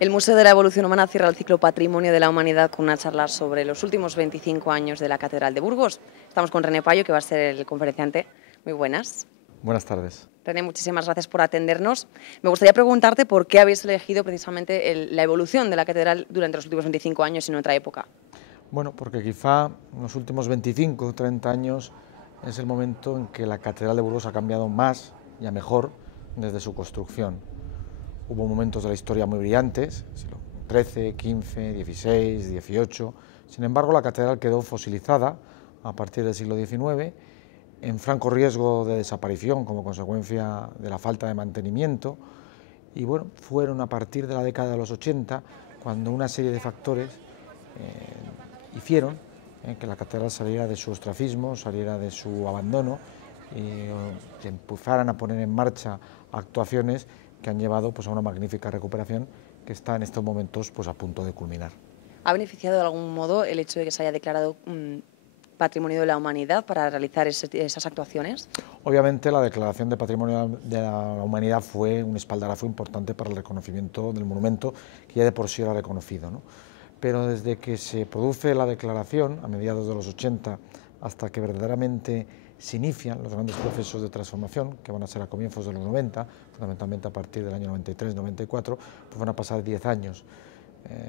El Museo de la Evolución Humana cierra el ciclo Patrimonio de la Humanidad con una charla sobre los últimos 25 años de la Catedral de Burgos. Estamos con René Payo, que va a ser el conferenciante. Muy buenas. Buenas tardes. René, muchísimas gracias por atendernos. Me gustaría preguntarte por qué habéis elegido precisamente la evolución de la Catedral durante los últimos 25 años y en otra época. Bueno, porque quizá en los últimos 25 o 30 años es el momento en que la Catedral de Burgos ha cambiado más y a mejor desde su construcción. Hubo momentos de la historia muy brillantes, siglo XIII, XV, XVI, XVIII. Sin embargo, la catedral quedó fosilizada a partir del siglo XIX, en franco riesgo de desaparición como consecuencia de la falta de mantenimiento. Y bueno, fueron a partir de la década de los 80 cuando una serie de factores hicieron que la catedral saliera de su ostracismo, saliera de su abandono y se empezaran a poner en marcha actuaciones que han llevado pues, a una magnífica recuperación que está en estos momentos pues, a punto de culminar. ¿Ha beneficiado de algún modo el hecho de que se haya declarado Patrimonio de la Humanidad para realizar esas actuaciones? Obviamente la declaración de Patrimonio de la Humanidad fue un espaldarazo importante para el reconocimiento del monumento, que ya de por sí era reconocido, ¿no? Pero desde que se produce la declaración, a mediados de los 80, hasta que verdaderamente se inician los grandes procesos de transformación, que van a ser a comienzos de los 90, fundamentalmente a partir del año 93-94, pues van a pasar 10 años.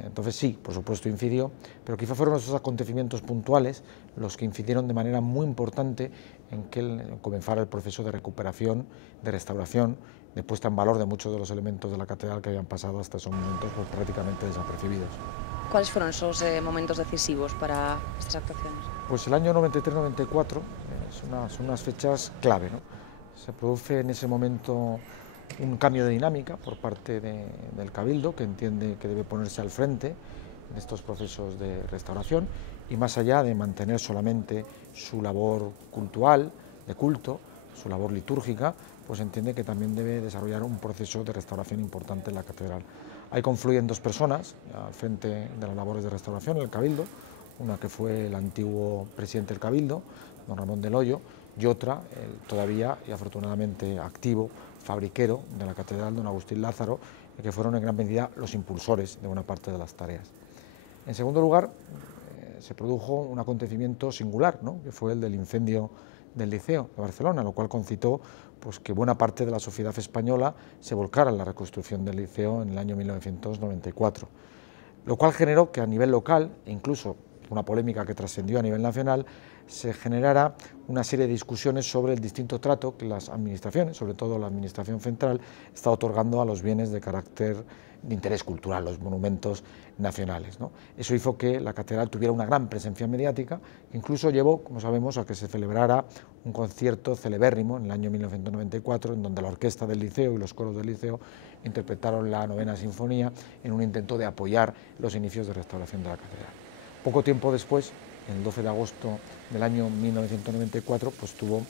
Entonces sí, por supuesto incidió, pero quizá fueron esos acontecimientos puntuales los que incidieron de manera muy importante en que comenzara el proceso de recuperación, de restauración, de puesta en valor de muchos de los elementos de la catedral que habían pasado hasta esos momentos pues, prácticamente desapercibidos. ¿Cuáles fueron esos momentos decisivos para estas actuaciones? Pues el año 93-94 son unas fechas clave, ¿no? Se produce en ese momento un cambio de dinámica por parte del Cabildo, que entiende que debe ponerse al frente en estos procesos de restauración y más allá de mantener solamente su labor cultural, de culto, su labor litúrgica, pues entiende que también debe desarrollar un proceso de restauración importante en la catedral. Ahí confluyen dos personas al frente de las labores de restauración, el Cabildo, una que fue el antiguo presidente del Cabildo, don Ramón del Hoyo, y otra, el todavía y afortunadamente activo fabriquero de la catedral, don Agustín Lázaro, que fueron en gran medida los impulsores de buena parte de las tareas. En segundo lugar, se produjo un acontecimiento singular, ¿no? Que fue el del incendio del Liceo de Barcelona, lo cual concitó pues, que buena parte de la sociedad española se volcara en la reconstrucción del Liceo en el año 1994, lo cual generó que a nivel local, e incluso una polémica que trascendió a nivel nacional, se generara una serie de discusiones sobre el distinto trato que las administraciones, sobre todo la administración central, está otorgando a los bienes de carácter de interés cultural, los monumentos nacionales, ¿no? Eso hizo que la catedral tuviera una gran presencia mediática, que incluso llevó, como sabemos, a que se celebrara un concierto celebérrimo en el año 1994, en donde la orquesta del Liceo y los coros del Liceo interpretaron la novena sinfonía en un intento de apoyar los inicios de restauración de la catedral. Poco tiempo después, el 12 de agosto del año 1994, pues tuvo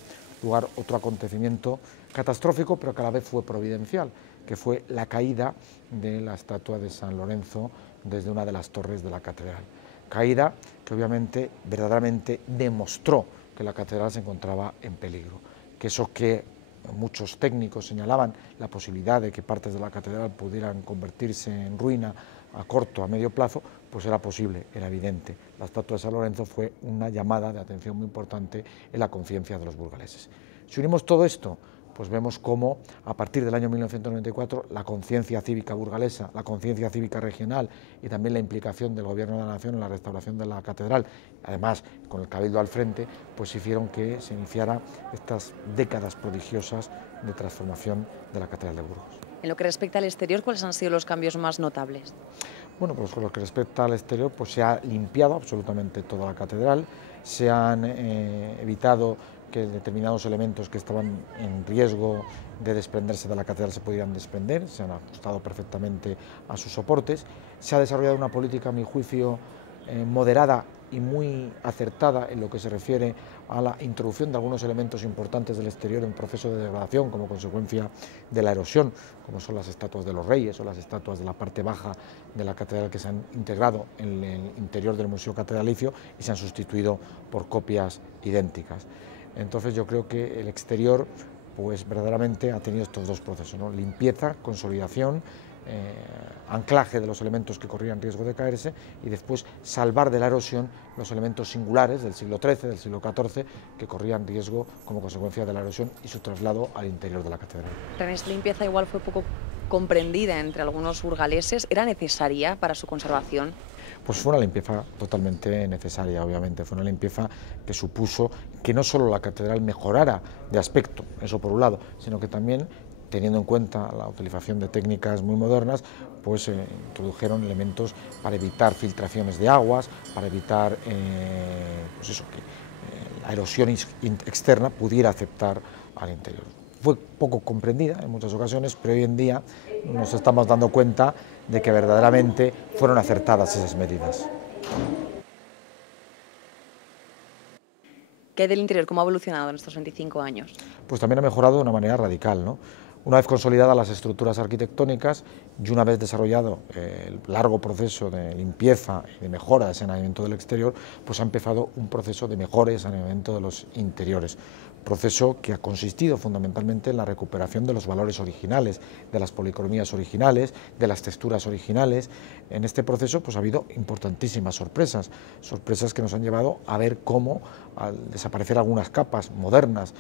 lugar otro acontecimiento catastrófico, pero que a la vez fue providencial, que fue la caída de la estatua de San Lorenzo desde una de las torres de la catedral. Caída que obviamente verdaderamente demostró que la catedral se encontraba en peligro, que eso que muchos técnicos señalaban la posibilidad de que partes de la catedral pudieran convertirse en ruina a corto, a medio plazo, pues era posible, era evidente. La estatua de San Lorenzo fue una llamada de atención muy importante en la conciencia de los burgaleses. Si unimos todo esto, pues vemos cómo a partir del año 1994 la conciencia cívica burgalesa, la conciencia cívica regional y también la implicación del Gobierno de la Nación en la restauración de la catedral, además con el Cabildo al frente, pues hicieron que se iniciara estas décadas prodigiosas de transformación de la catedral de Burgos. En lo que respecta al exterior, ¿cuáles han sido los cambios más notables? Bueno, pues con lo que respecta al exterior, pues se ha limpiado absolutamente toda la catedral, se han evitado que determinados elementos que estaban en riesgo de desprenderse de la catedral se pudieran desprender, se han ajustado perfectamente a sus soportes, se ha desarrollado una política, a mi juicio, moderada y muy acertada en lo que se refiere a la introducción de algunos elementos importantes del exterior en proceso de degradación como consecuencia de la erosión, como son las estatuas de los reyes o las estatuas de la parte baja de la catedral que se han integrado en el interior del Museo Catedralicio y se han sustituido por copias idénticas. Entonces yo creo que el exterior pues verdaderamente ha tenido estos dos procesos, ¿no? Limpieza, consolidación, anclaje de los elementos que corrían riesgo de caerse y después salvar de la erosión los elementos singulares del siglo XIII, del siglo XIV, que corrían riesgo como consecuencia de la erosión y su traslado al interior de la catedral. Esta limpieza igual fue poco comprendida entre algunos burgaleses. ¿Era necesaria para su conservación? Pues fue una limpieza totalmente necesaria, obviamente. Fue una limpieza que supuso que no solo la catedral mejorara de aspecto, eso por un lado, sino que también, teniendo en cuenta la utilización de técnicas muy modernas, pues introdujeron elementos para evitar filtraciones de aguas, para evitar pues eso, que la erosión externa pudiera afectar al interior. Fue poco comprendida en muchas ocasiones, pero hoy en día nos estamos dando cuenta de que verdaderamente fueron acertadas esas medidas. ¿Qué hay del interior? ¿Cómo ha evolucionado en estos 25 años? Pues también ha mejorado de una manera radical, ¿no? Una vez consolidadas las estructuras arquitectónicas y una vez desarrollado el largo proceso de limpieza y de mejora de saneamiento del exterior, pues ha empezado un proceso de mejora y saneamiento de los interiores. Proceso que ha consistido fundamentalmente en la recuperación de los valores originales, de las policromías originales, de las texturas originales. En este proceso pues ha habido importantísimas sorpresas, sorpresas que nos han llevado a ver cómo, al desaparecer algunas capas modernas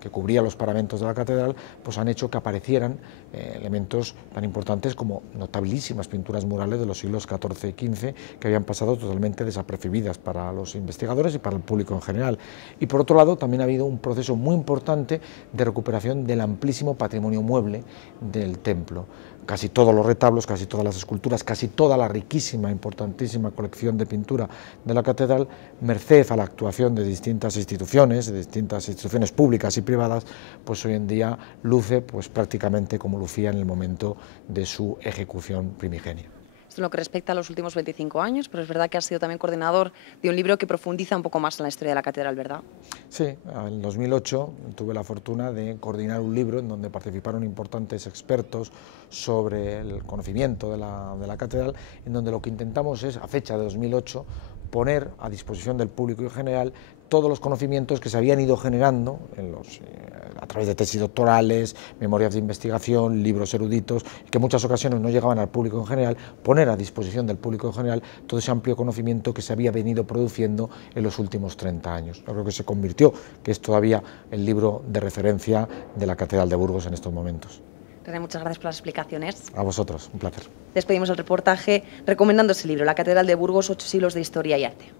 que cubrían los paramentos de la catedral, pues han hecho que aparecieran elementos tan importantes como notabilísimas pinturas murales de los siglos XIV y XV que habían pasado totalmente desapercibidas para los investigadores y para el público en general. Y por otro lado también ha habido un proceso muy importante de recuperación del amplísimo patrimonio mueble del templo. Casi todos los retablos, casi todas las esculturas, casi toda la riquísima, importantísima colección de pintura de la catedral, merced a la actuación de distintas instituciones públicas y privadas, pues hoy en día luce pues prácticamente como lucía en el momento de su ejecución primigenia. Esto en lo que respecta a los últimos 25 años, pero es verdad que has sido también coordinador de un libro que profundiza un poco más en la historia de la catedral, ¿verdad? Sí, en 2008 tuve la fortuna de coordinar un libro en donde participaron importantes expertos sobre el conocimiento de la catedral, en donde lo que intentamos es, a fecha de 2008, poner a disposición del público en general todos los conocimientos que se habían ido generando a través de tesis doctorales, memorias de investigación, libros eruditos, que en muchas ocasiones no llegaban al público en general, poner a disposición del público en general todo ese amplio conocimiento que se había venido produciendo en los últimos 30 años. Yo creo que se convirtió, que es todavía el libro de referencia de la Catedral de Burgos en estos momentos. René, muchas gracias por las explicaciones. A vosotros, un placer. Despedimos el reportaje recomendando ese libro, La Catedral de Burgos, 8 siglos de historia y arte.